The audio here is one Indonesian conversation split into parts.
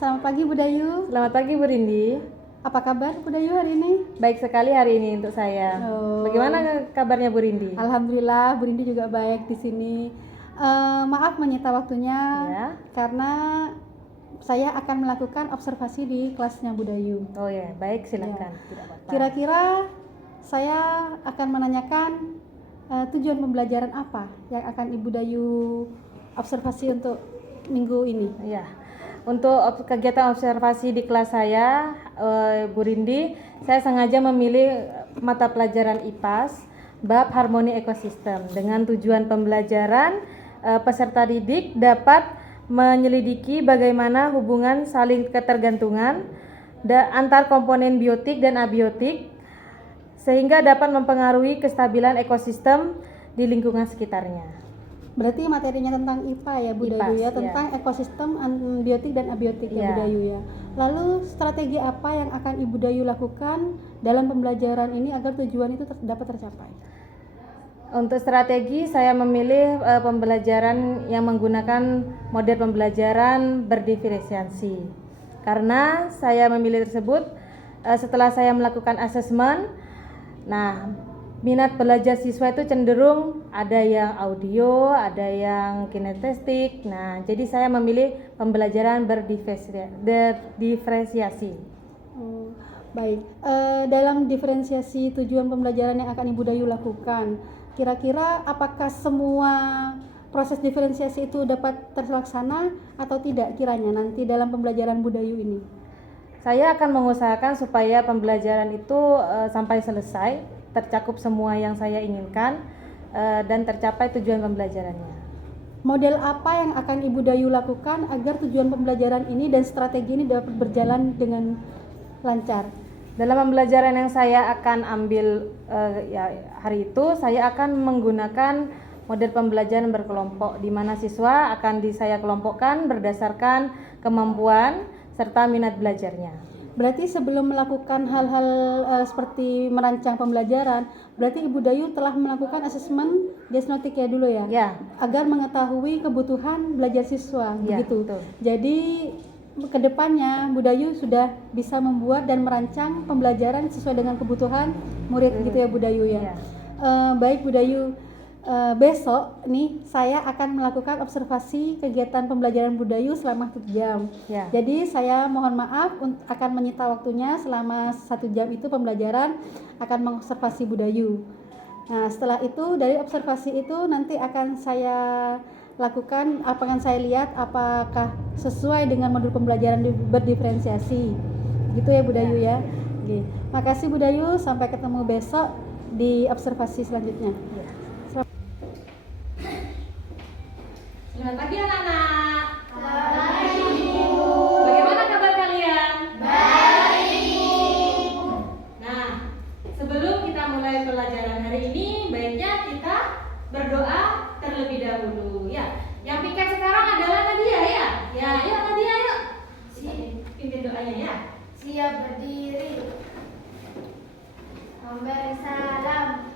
Selamat pagi Bu Dayu. Selamat pagi Bu Rindi. Apa kabar Bu Dayu hari ini? Baik sekali hari ini untuk saya. Bagaimana kabarnya Bu Rindi? Alhamdulillah Bu Rindi juga baik di sini. Maaf menyita waktunya Ya. karena saya akan melakukan observasi di kelasnya Bu Dayu. Oh ya, baik silakan. Ya. Tidak apa-apa. Kira-kira saya akan menanyakan tujuan pembelajaran apa yang akan Ibu Dayu observasi untuk minggu ini? Ya. Untuk kegiatan observasi di kelas saya, Bu Rindi, saya sengaja memilih mata pelajaran IPAS, bab harmoni ekosistem, dengan tujuan pembelajaran peserta didik dapat menyelidiki bagaimana hubungan saling ketergantungan antar komponen biotik dan abiotik, sehingga dapat mempengaruhi kestabilan ekosistem di lingkungan sekitarnya. Berarti materinya tentang IPA ya Bu Dayu ya, tentang ekosistem biotik dan abiotik ya Bu Dayu ya. Lalu strategi apa yang akan Ibu Dayu lakukan dalam pembelajaran ini agar tujuan itu dapat tercapai? Untuk strategi saya memilih pembelajaran yang menggunakan model pembelajaran berdiferensiasi. Karena saya memilih tersebut setelah saya melakukan asesmen. Nah, minat belajar siswa itu cenderung ada yang audio, ada yang kinestetik. Nah, jadi saya memilih pembelajaran berdiferensiasi. Baik, dalam diferensiasi tujuan pembelajaran yang akan Ibu Dayu lakukan, kira-kira apakah semua proses diferensiasi itu dapat terlaksana atau tidak kiranya nanti dalam pembelajaran Bu Dayu ini? Saya akan mengusahakan supaya pembelajaran itu sampai selesai, tercakup semua yang saya inginkan, dan tercapai tujuan pembelajarannya. Model apa yang akan Ibu Dayu lakukan agar tujuan pembelajaran ini dan strategi ini dapat berjalan dengan lancar? Dalam pembelajaran yang saya akan ambil hari itu, saya akan menggunakan model pembelajaran berkelompok, di mana siswa akan saya kelompokkan berdasarkan kemampuan serta minat belajarnya. Berarti sebelum melakukan hal-hal seperti merancang pembelajaran, berarti Ibu Dayu telah melakukan asesmen diagnostik ya dulu ya? Ya. Agar mengetahui kebutuhan belajar siswa, Ya, begitu. betul. Jadi kedepannya Bu Dayu sudah bisa membuat dan merancang pembelajaran sesuai dengan kebutuhan murid gitu ya Bu Dayu ya? Baik Bu Dayu. Besok nih saya akan melakukan observasi kegiatan pembelajaran Bu Dayu selama 1 jam. Ya. Jadi saya mohon maaf akan menyita waktunya selama 1 jam itu pembelajaran akan mengobservasi Bu Dayu. Nah setelah itu dari observasi itu nanti akan saya lakukan, akan saya lihat apakah sesuai dengan modul pembelajaran berdiferensiasi. Gitu ya Bu Dayu ya. Oke. Makasih Bu Dayu, sampai ketemu besok di observasi selanjutnya. Ya. Selamat pagi anak-anak. Selamat pagi Bu. Bagaimana kabar kalian? Baik. Nah, sebelum kita mulai pelajaran hari ini, baiknya kita berdoa terlebih dahulu ya. Yang piket sekarang adalah Nadia ya. Ya, ayo Nadia yuk. Pimpin doanya ya. Siap berdiri. Memberi salam.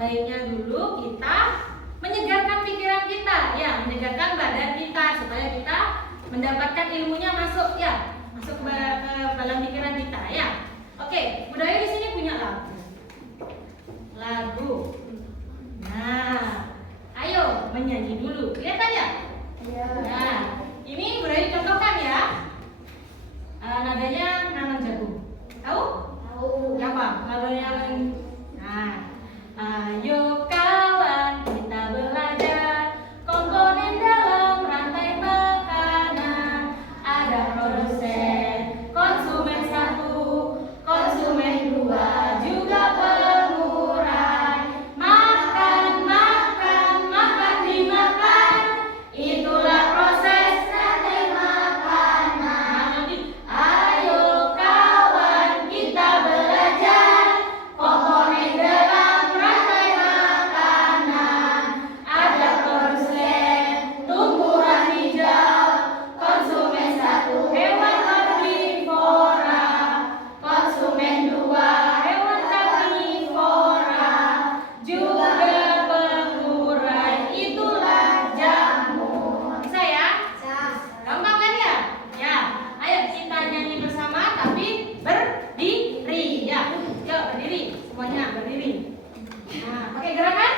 baiknya dulu kita menyegarkan pikiran kita, ya, menyegarkan badan kita supaya kita mendapatkan ilmunya masuk, ya, masuk ke dalam pikiran kita, ya. Oke, budaya di sini punya lagu. Lagu. Nah, ayo menyanyi dulu. Kelihatan ya? Iya. Nah, ini budaya contohkan ya. Nadanya nanam jagung. Tahu? Tahu. Ya apa? Nadanya nah, ayo kawan kita belajar komponen dalam rantai makanan. Ada produsen, konsumen satu, konsumen dua, juga pengurai. Makan, makan, makan dimakan. Itulah proses rantai makanan. Ayo kawan kita belajar komponen dalam rantai makanan. Ada produsen, tumbuhan hijau, konsumen satu, hewan herbivora, konsumen dua, hewan karnivora, juga pengurai. Itulah jamur. Bisa ya? Gampang kan ya? Ya. Ayo kita nyanyi bersama tapi berdiri, ya. Yuk berdiri, semuanya berdiri. Nah, pakai gerakan?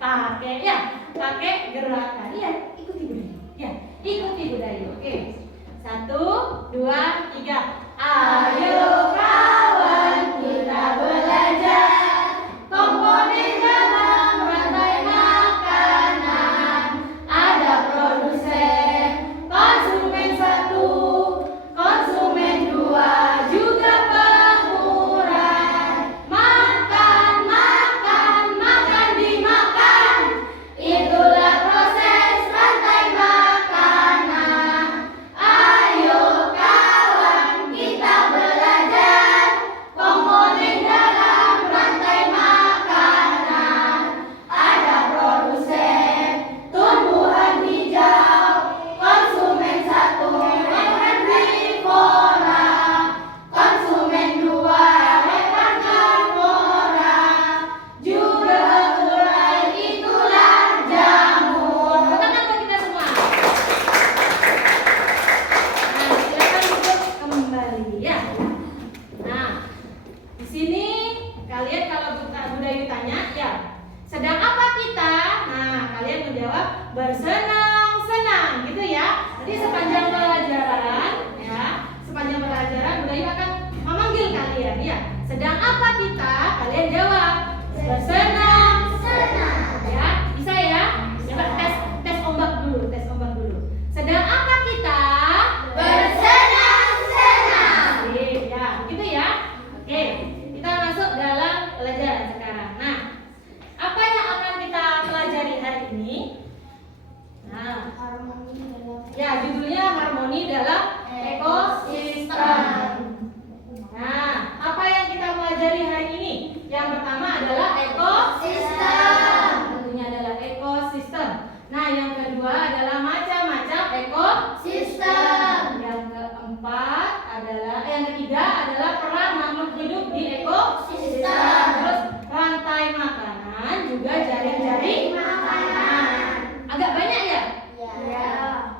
Pakai, ya. Pakai gerakan. Iya, ikuti budaya. Ya, ikuti budaya. Oke. 1, 2, 3. Ayo kawan kita belajar komponen dalam rantai makanan. Ada produsen, konsumen satu, konsumen dua, juga pengurai. Makan, makan, makan dimakan. Itulah proses rantai makanan. Ayo kawan kita belajar komponen dalam rantai makanan. Ada produsen, tumbuhan hijau, konsumen satu, hewan herbivora, konsumen dua, hewan karnivora, juga pengurai. Itulah jamur. Tangan buat kita semua. Nah, silakan duduk kembali, ya. Nah, di sini kalian kalau budaya tanya, ya, sedang apa kita? Nah, kalian menjawab bersenang-senang, gitu ya. Jadi sepanjang pelajaran, ya, sepanjang pelajaran budaya akan memanggil kalian, ya. Sedang apa kita? Kalian jawab bersenang-senang, ya. Bisa ya? Coba tes ombak dulu, tes ombak dulu. Sedang apa kita? Bersenang-senang. Ya, begitu ya. Oke, kita masuk dalam pelajaran sekarang. Nah, apa yang akan kita pelajari hari ini? Nah, ya, judulnya harmoni dalam ekosistem. Nah, apa yang kita pelajari hari ini? Yang pertama adalah ekosistem. Tentunya adalah ekosistem. Nah, yang kedua adalah macam-macam ekosistem. Yang keempat adalah, yang ketiga adalah peran makhluk hidup di ekosistem. Terus rantai makanan, juga jaring-jaring makanan. Agak banyak ya? Ya.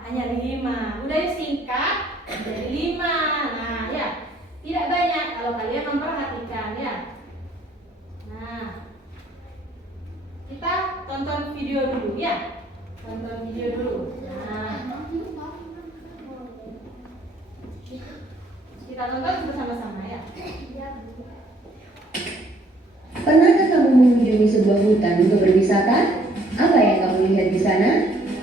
Hanya 5. Udah singkat, jadi 5. Nah, ya. Tidak banyak kalau kalian memperhatikan, ya. Nah, kita tonton video dulu, ya. Tonton video dulu. Nah, kita tonton bersama-sama, ya. Pernahkah kamu mengunjungi sebuah hutan untuk berwisata? Apa yang kamu lihat di sana?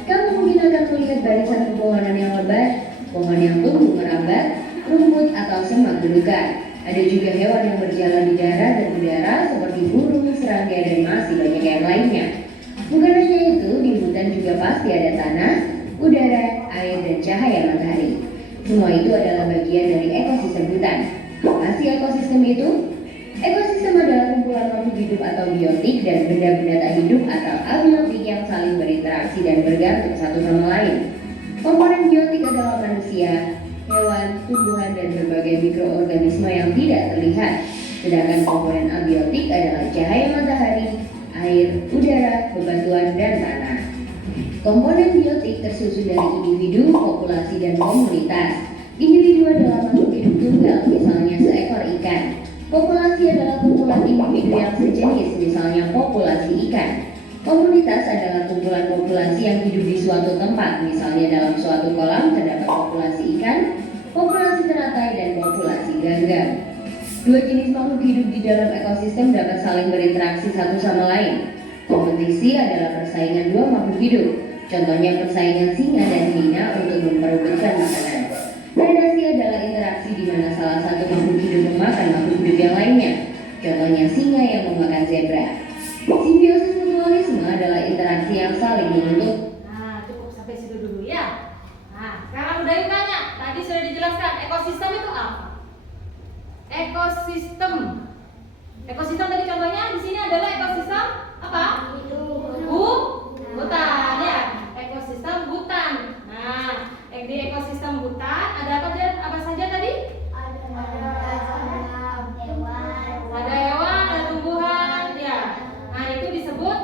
Kamu mungkin akan melihat barisan pepohonan yang lebat, pohon yang tumbuh merambat, rumput atau semak belukar. Ada juga hewan yang berjalan di darat dan udara seperti burung, serangga, dan masih banyak yang lainnya. Bukan hanya itu, di hutan juga pasti ada tanah, udara, air, dan cahaya matahari. Semua itu adalah bagian dari ekosistem hutan. Apa sih ekosistem itu? Ekosistem adalah kumpulan makhluk hidup atau biotik dan benda-benda tak hidup atau abiotik yang saling berinteraksi dan bergantung satu sama lain. Komponen biotik adalah manusia, hewan, tumbuhan, dan berbagai mikroorganisme yang tidak terlihat. Sedangkan komponen abiotik adalah cahaya matahari, air, udara, bebatuan, dan tanah. Komponen biotik tersusun dari individu, populasi, dan komunitas. Individu adalah makhluk hidup tunggal, misalnya seekor ikan. Populasi adalah kumpulan individu yang sejenis, misalnya populasi ikan. Komunitas adalah kumpulan populasi yang hidup di suatu tempat, misalnya dalam suatu kolam terdapat populasi ikan, populasi teratai, dan populasi ganggang. Dua jenis makhluk hidup di dalam ekosistem dapat saling berinteraksi satu sama lain. Kompetisi adalah persaingan dua makhluk hidup. Contohnya persaingan singa dan hiena untuk memperebutkan makanan. Predasi adalah interaksi di mana salah satu makhluk hidup memakan makhluk hidup yang lainnya. Contohnya singa yang memakan zebra. Simbiosis mutualisme adalah interaksi yang saling membentuk. Nah, cukup sampai situ dulu ya. Nah, sekarang udah tanya. Tadi sudah dijelaskan ekosistem itu apa? Ekosistem. Ekosistem tadi contohnya di sini adalah ekosistem apa? Hutan ya. Ekosistem hutan. Nah, di ekosistem hutan ada apa saja tadi? Ada hewan, ada tumbuhan, ya. Nah, itu disebut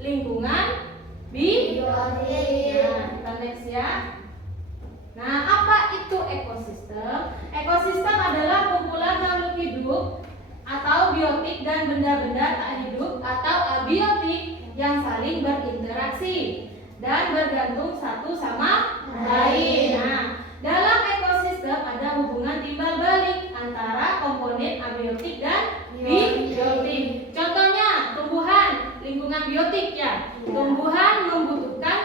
lingkungan biotik. Nah, kita next ya. Nah, apa itu ekosistem? Ekosistem adalah kumpulan makhluk hidup atau biotik dan benda-benda tak hidup atau abiotik yang saling berinteraksi dan bergantung satu sama lain. Nah, dalam ekosistem ada hubungan timbal balik antara komponen abiotik dan biotik. Contohnya tumbuhan, lingkungan biotik ya. Tumbuhan membutuhkan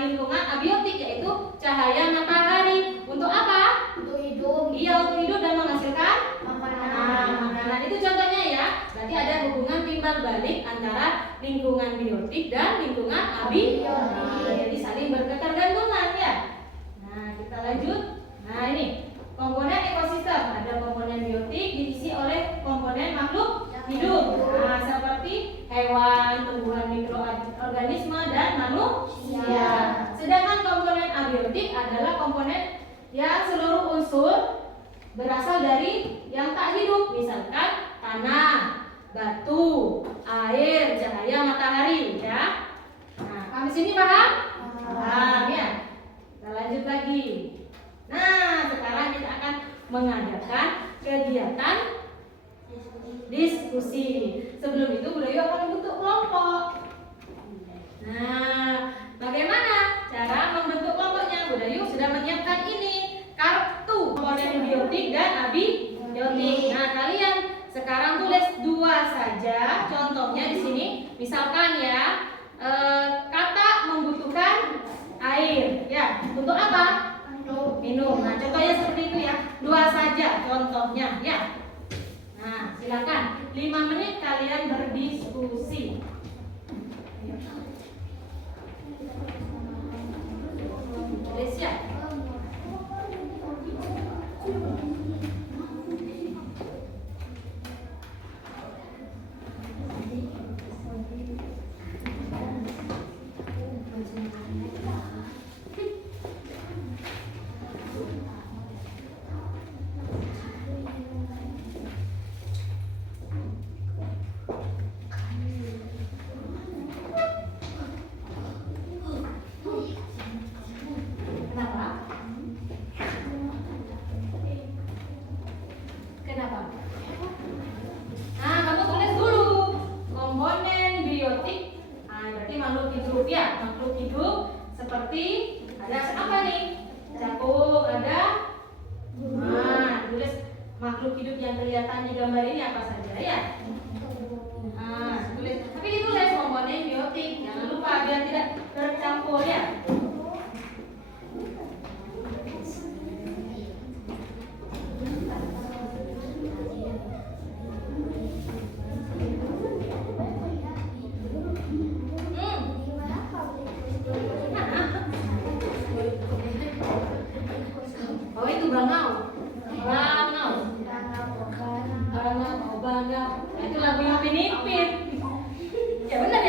lingkungan abiotik yaitu cahaya matahari. Untuk apa? Untuk hidup. Iya, untuk hidup dan menghasilkan Makanan. makanan. Itu contohnya ya. Berarti ada hubungan timbal balik antara lingkungan biotik dan lingkungan abiotik. Jadi saling berketergantungan ya. Nah, kita lanjut. Nah, ini komponen ekosistem. Ada komponen biotik diisi oleh komponen makhluk hidup. Nah, seperti hewan, tumbuhan, mikroorganisme, dan manusia. Sedangkan komponen abiotik adalah komponen yang seluruh unsur berasal dari yang tak hidup, misalkan tanah, batu, air, cahaya matahari ya. Nah, sampai sini paham? Paham ya. Kita lanjut lagi. Nah, sekarang kita akan mengadakan kegiatan diskusi. Sebelum itu Bu Dayu akan membentuk kelompok. Nah, bagaimana cara membentuk kelompoknya? Bu Dayu sudah menyiapkan ini, kartu komponen biotik dan abiotik. Nah, kalian sekarang tulis dua saja. Contohnya di sini, misalkan ya, kata membutuhkan air. Ya, untuk apa? Minum. Nah, contohnya seperti itu ya. Dua saja contohnya ya. Nah, silakan 5 menit kalian berdiskusi. Sudah siap? Kenapa? Nah, kamu tulis dulu komponen biotik. Nah, berarti makhluk hidup ya, makhluk hidup seperti ada apa nih? Capung, ada. Nah, tulis makhluk hidup yang kelihatan di gambar ini apa saja ya? Nah, tulis. Tapi ditulis komponen biotik. Jangan lupa biar tidak tercampur ya. Oh, itu bangau. Bangau. Bangau. Nah, itu lagu yang Upin Ipin. Ya benar.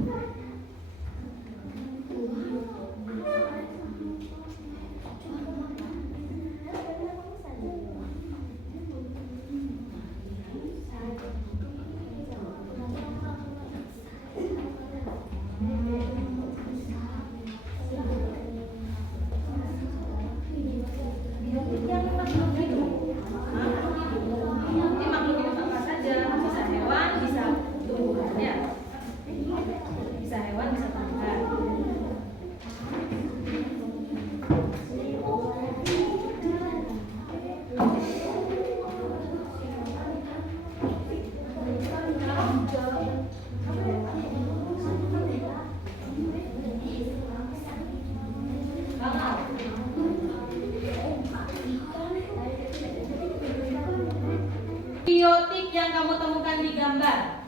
Ini makhluk hidup apa saja, bisa hewan, bisa tumbuhan ya. Bisa hewan, bisa tumbuhan. Biotik yang kamu temukan di gambar.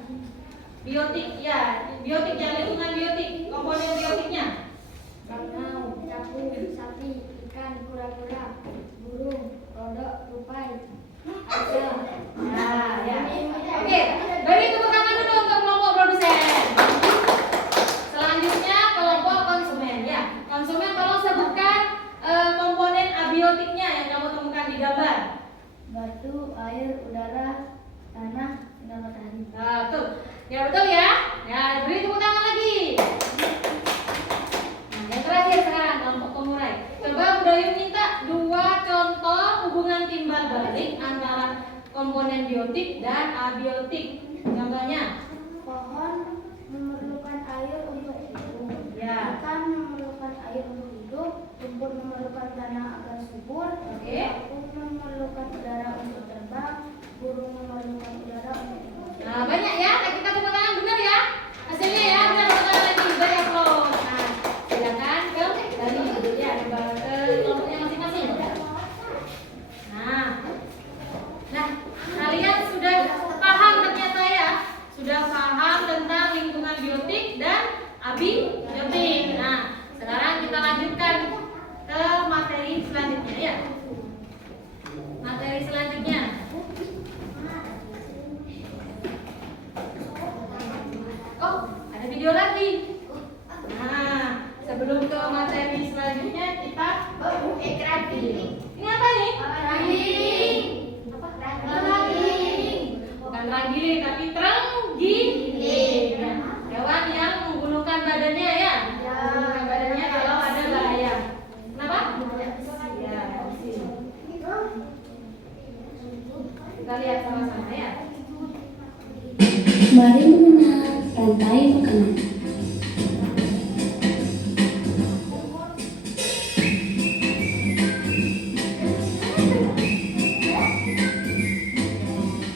Biotik ya, biotik yang lingkungan biotik, komponen biotiknya. Bangau, capung, sapi, ikan, kura-kura, burung, kodok, tupai, ada. Nah, ya. Oke, beri tepuk tangan dulu untuk kelompok produsen. Selanjutnya kelompok konsumen ya. Konsumen tolong sebutkan komponen abiotiknya yang kamu temukan di gambar. Batu, air, udara, tanah, sinar matahari. Nah, betul. Ya betul ya. Ya, beri tepuk tangan lagi. Nah, yang terakhir sekarang kelompok pemurai. Coba Budayu minta 2 contoh hubungan timbal balik antara komponen biotik dan abiotik. Contohnya, Pohon memerlukan air untuk hidup. ya. Ikan memerlukan air untuk hidup. Rumput memerlukan tanah agar subur. Oke. Capung memerlukan udara untuk terbang. Burung memerlukan udara untuk hidup. Nah, banyak ya. Nah, kita tepuk tangan benar ya. Hasilnya ya, benar tepuk tangan lagi. Beri aplaus. Nah, silakan ke dari ya ke kelompoknya masing-masing. Nah, kalian sudah paham ternyata ya. Sudah paham tentang lingkungan biotik dan abiotik. Nah, sekarang kita lanjutkan ke materi selanjutnya ya. Materi selanjutnya. Oh, ada video lagi. Nah, sebelum ke materi selanjutnya kita ini apa nih? Bukan terenggiling tapi terenggiling. Ya. Hewan yang menggulungkan badannya ya. Menggulungkan badannya kalau ada bahaya. Kenapa? Ya. Kita lihat sama-sama ya. Mari mengenal rantai makanan.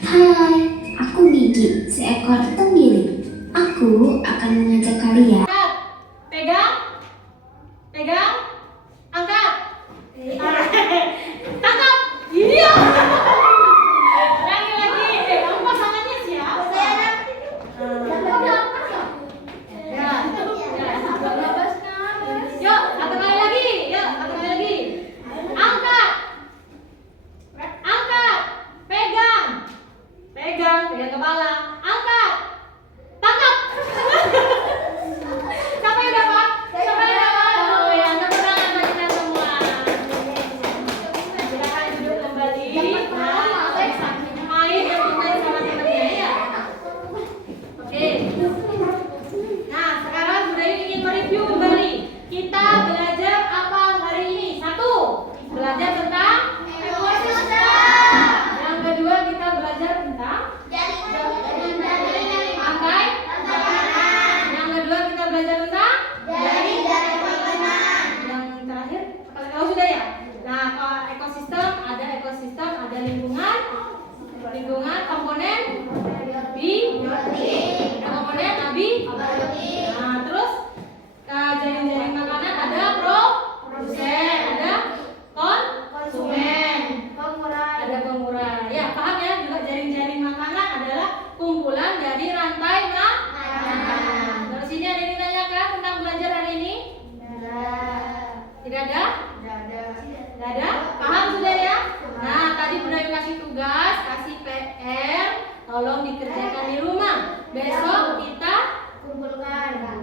Hai, aku Gigi, seekor tenggiri. Aku akan mengajak kalian. Angkat. Pegang. Pegang. Angkat. Tangkap. Iya. Lagi. Kamu pasangannya siapa? Ya. Yuk, satu kali lagi. Yuk, satu kali lagi. Angkat. Angkat. Pegang. Pegang kepala. Angkat. Tangkap. Siapa yang dapat? Siapa yang dapat? Oh ya, tepuk tangan bagi kita semua. Silakan duduk kembali. Nah, bisa main dan bermain sama temannya ya. Oke. Nah, sekarang Budayu ingin mereview kembali. Kita belajar apa hari ini? 1. Belajar tentang ekosistem. Yang kedua kita belajar tentang rantai makanan. Yang kedua kita belajar tentang yang terakhir kalau sudah ya. Nah, kalau ekosistem, ada lingkungan, komponen biotik, ada komponen abiotik. Nah, terus jaring-jaring makanan ada produsen, ada konsumen, ada pengurai. Ya, paham ya? Juga jaring-jaring makanan adalah kumpulan dari rantai makanan. Terus ini ada yang ditanyakan tentang belajar hari ini? Tidak ada? Tidak ada? Paham sudah ya? Nah, tadi Budayu kasih tugas, kasih PR, tolong dikerjakan di rumah. Besok kita Kumpulkan.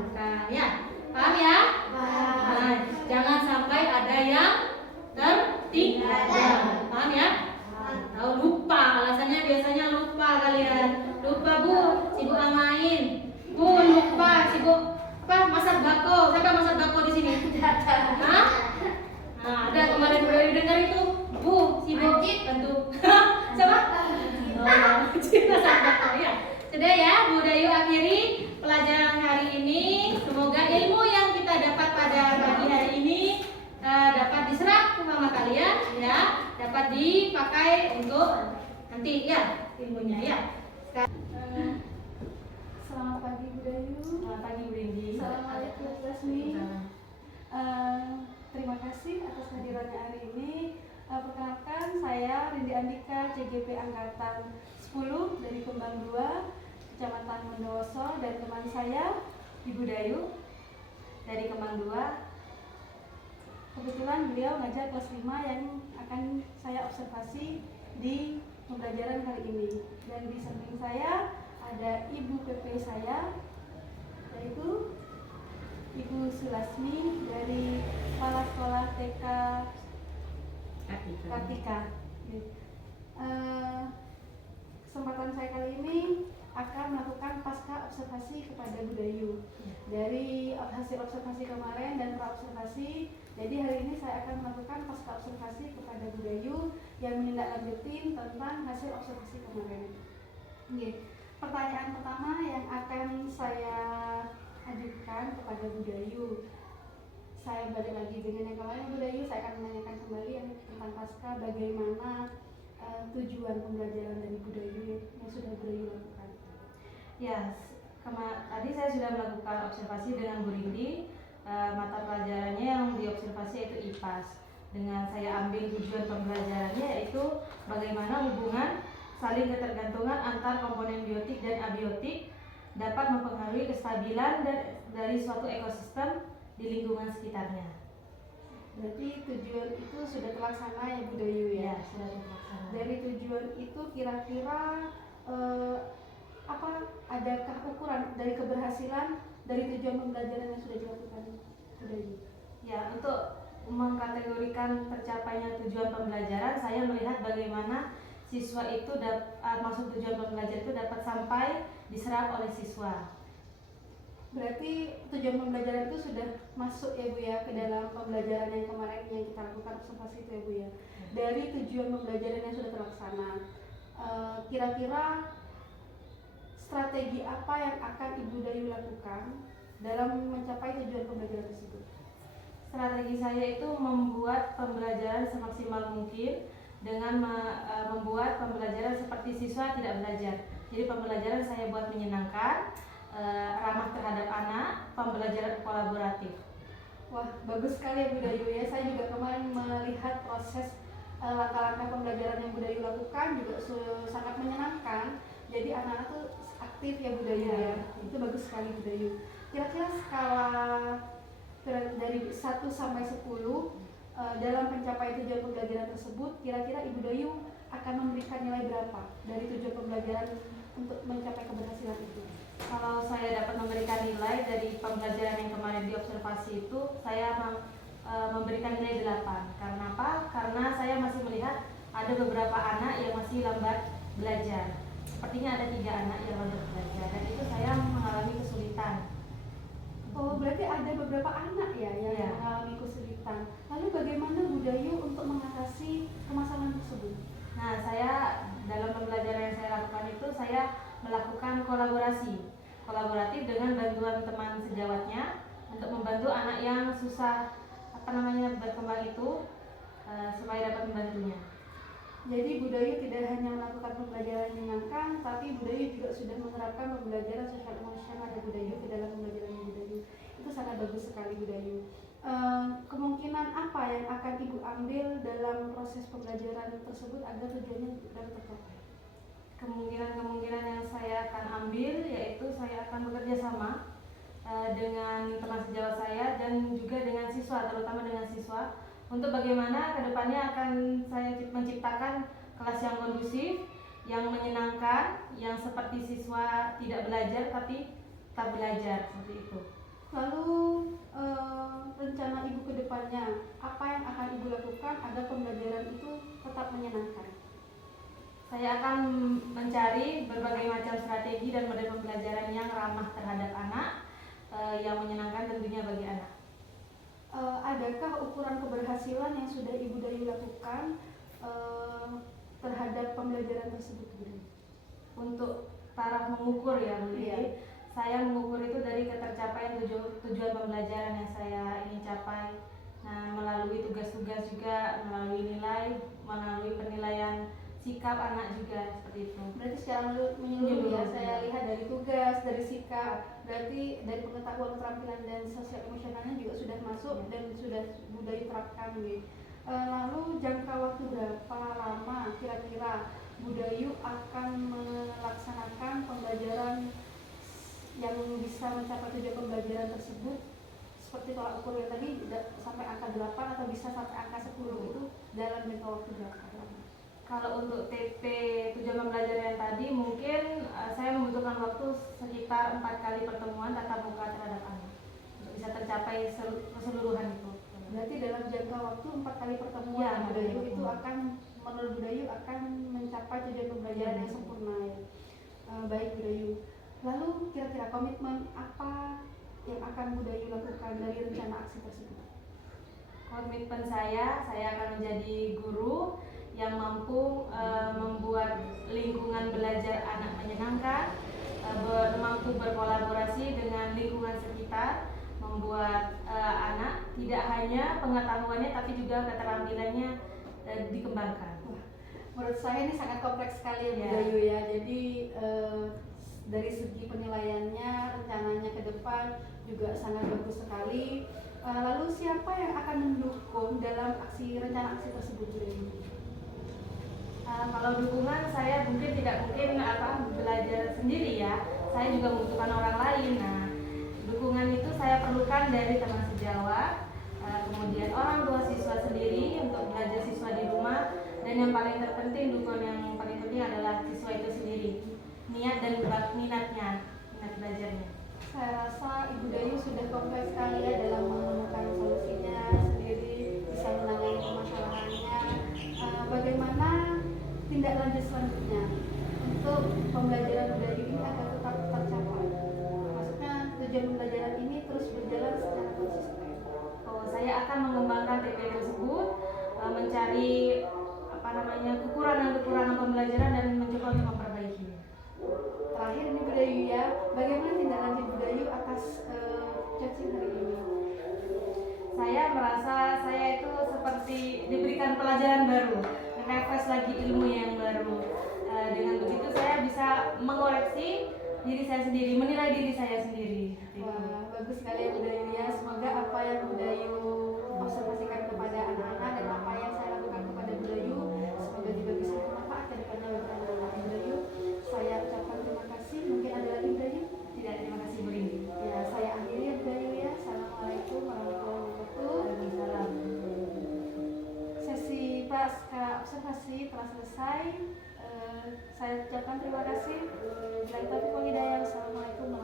dapat dipakai untuk nanti ya ilmunya ya. Selamat pagi Bu Dayu. Selamat pagi Bu Indi. Assalamualaikum Bu Lasmi. Terima kasih atas kehadirannya hari ini. Perkenalkan, saya Rindi Andika, CGP Angkatan 10 dari Kembang 2, Kecamatan Bondowoso, dan teman saya Ibu Dayu dari Kembang 2. Kebetulan beliau ngajar kelas 5 yang akan saya observasi di pembelajaran kali ini. Dan di samping saya ada Ibu PP saya, yaitu Ibu Sulasmi dari Kepala Sekolah TK Kartika. Kesempatan saya kali ini akan melakukan pasca observasi kepada Bu Dayu. Dari hasil observasi kemarin dan pra-observasi, jadi hari ini saya akan melakukan pasca observasi kepada Bu Dayu yang menindaklanjuti tentang hasil observasi kemarin. Oke. Pertanyaan pertama yang akan saya ajukan kepada Bu Dayu. Saya balik lagi dengan yang kemarin Bu Dayu, saya akan menanyakan kembali yang tentang pasca bagaimana tujuan pembelajaran dari Bu Dayu yang sudah Bu Dayu lakukan. Ya, tadi saya sudah melakukan observasi dengan Bu Rindi. Mata pelajarannya yang diobservasi yaitu IPAS. Dengan saya ambil tujuan pembelajarannya yaitu bagaimana hubungan saling ketergantungan antar komponen biotik dan abiotik dapat mempengaruhi kestabilan dari suatu ekosistem di lingkungan sekitarnya. Berarti tujuan itu sudah terlaksana ya Bu Dayu ya? Ya, sudah terlaksana. Dari tujuan itu kira-kira adakah ukuran dari keberhasilan dari tujuan pembelajaran yang sudah dilakukan Bu Dayu? Ya, untuk mengkategorikan tercapainya tujuan pembelajaran, saya melihat bagaimana siswa itu maksud tujuan pembelajaran itu dapat sampai diserap oleh siswa. Berarti tujuan pembelajaran itu sudah masuk ya Bu ya ke dalam pembelajaran yang kemarin yang kita lakukan observasi itu ya Bu ya. Dari tujuan pembelajaran yang sudah terlaksana, kira-kira strategi apa yang akan Ibu Dayu lakukan dalam mencapai tujuan pembelajaran tersebut? Strategi saya itu membuat pembelajaran semaksimal mungkin dengan membuat pembelajaran seperti siswa tidak belajar. Jadi pembelajaran saya buat menyenangkan, ramah terhadap anak, pembelajaran kolaboratif. Wah, bagus sekali ya Bu Dayu ya. Saya juga kemarin melihat proses langkah-langkah pembelajaran yang Bu Dayu lakukan juga sangat menyenangkan. Jadi anak-anak tuh aktif ya Bu Dayu ya. Itu bagus sekali Bu Dayu. Kira-kira skala dari 1 sampai 10 dalam pencapaian tujuan pembelajaran tersebut, kira-kira Ibu Dayu akan memberikan nilai berapa dari tujuan pembelajaran untuk mencapai keberhasilan itu? Kalau saya dapat memberikan nilai dari pembelajaran yang kemarin diobservasi itu, saya memberikan nilai 8. Karena apa? Karena saya masih melihat ada beberapa anak yang masih lambat belajar. Sepertinya ada 3 anak yang lambat belajar dan itu saya mengalami kesulitan. Oh, berarti ada beberapa anak ya yang Ya. mengalami kesulitan. Lalu bagaimana Bu Dayu untuk mengatasi permasalahan tersebut? Nah, saya dalam pembelajaran yang saya lakukan itu saya melakukan kolaboratif dengan bantuan teman sejawatnya untuk membantu anak yang susah berkembang itu supaya dapat membantunya. Jadi Bu Dayu tidak hanya melakukan pembelajaran menyenangkan, tapi Bu Dayu juga sudah menerapkan pembelajaran sosial emosional ya Bu Dayu ke dalam pembelajaran Bu Dayu. Itu sangat bagus sekali Bu Dayu. Kemungkinan apa yang akan Ibu ambil dalam proses pembelajaran tersebut agar tujuannya dapat tercapai? Kemungkinan yang saya akan ambil yaitu saya akan bekerja sama dengan teman sejawat saya dan juga dengan siswa, terutama dengan siswa, untuk bagaimana kedepannya akan saya menciptakan kelas yang kondusif, yang menyenangkan, yang seperti siswa tidak belajar tapi tetap belajar, seperti itu. Lalu rencana Ibu ke depannya, apa yang akan Ibu lakukan agar pembelajaran itu tetap menyenangkan? Saya akan mencari berbagai macam strategi dan model pembelajaran yang ramah terhadap anak, yang menyenangkan tentunya bagi anak. Adakah ukuran keberhasilan yang sudah Ibu Dayu lakukan terhadap pembelajaran tersebut Bu Dayu? Untuk taraf mengukur ya Bu Lili, Iya. saya mengukur itu dari ketercapaian tujuan pembelajaran yang saya ingin capai Nah, melalui tugas-tugas juga, melalui nilai, melalui penilaian sikap anak juga seperti itu. Berarti secara menyeluruh ya, saya lihat dari tugas, dari sikap, berarti dari pengetahuan, keterampilan dan sosial emosionalnya juga sudah masuk dan sudah budaya terapkan gitu. Lalu jangka waktu berapa lama kira-kira Budayu akan melaksanakan pembelajaran yang bisa mencapai tujuan pembelajaran tersebut, seperti tolak ukur yang tadi sampai angka 8 atau bisa sampai angka 10 itu dalam jangka waktu berapa lama? Kalau untuk TP tujuan pembelajaran yang tadi mungkin saya membutuhkan waktu sekitar 4 kali pertemuan tatap muka terhadap anak untuk bisa tercapai keseluruhan itu. Berarti dalam jangka waktu 4 kali pertemuan Ya, Budayu itu pertemuan. akan, menurut Budayu akan mencapai tujuan pembelajaran yang sempurna ya. Baik Budayu. Lalu kira-kira komitmen apa yang akan Budayu lakukan dari rencana aksi tersebut? Komitmen saya akan menjadi guru yang mampu membuat lingkungan belajar anak menyenangkan, mampu berkolaborasi dengan lingkungan sekitar, membuat anak tidak hanya pengetahuannya tapi juga keterampilannya dikembangkan. Wah, menurut saya ini sangat kompleks sekali ya Ya. Budayu ya. Jadi dari segi penilaiannya, rencananya ke depan juga sangat bagus sekali. Lalu siapa yang akan mendukung dalam rencana aksi tersebut Budayu? Kalau dukungan saya mungkin tidak mungkin belajar sendiri ya. Saya juga membutuhkan orang lain. Nah, dukungan itu saya perlukan dari teman sejawat, kemudian orang tua siswa sendiri untuk belajar siswa di rumah, dan yang paling terpenting dukungan yang paling penting adalah siswa itu sendiri, niat dan minatnya, minat belajarnya. Saya rasa Ibu Dayu sudah kompleks sekali ya dalam menemukan solusinya sendiri, bisa menangani permasalahannya. Bagaimana tindak lanjut selanjutnya untuk pembelajaran Budayu ini agar tetap tercapai? Maksudnya tujuan pembelajaran ini terus berjalan secara konsisten. Saya akan mengembangkan TP tersebut, mencari kekurangan-kekurangan pembelajaran dan mencoba untuk memperbaikinya. Terakhir ini Budayu ya, bagaimana tindak lanjut Budayu atas coaching hari ini? Saya merasa saya itu seperti diberikan pelajaran baru, refresh lagi ilmu yang baru. Dengan begitu saya bisa mengoreksi diri saya sendiri, menilai diri saya sendiri. Wah, bagus sekali ya Budayu ya. Semoga apa yang Budayu observasikan kepada anak-anak dan apa yang saya lakukan kepada Budayu, semoga juga bisa bermanfaat ke depannya bagi anak-anak Budayu. Saya ucapkan terima kasih. Mungkin ada lagi Budayu? Tidak, terima kasih Bu Rindi. Ya, saya akhiri ya Budayu ya. Assalamualaikum warahmatullahi wabarakatuh. Waalaikumsalam. Sesi pasca observasi telah selesai. Saya ucapkan terima kasih. Bila itu Assalamualaikum warahmatullahi wabarakatuh.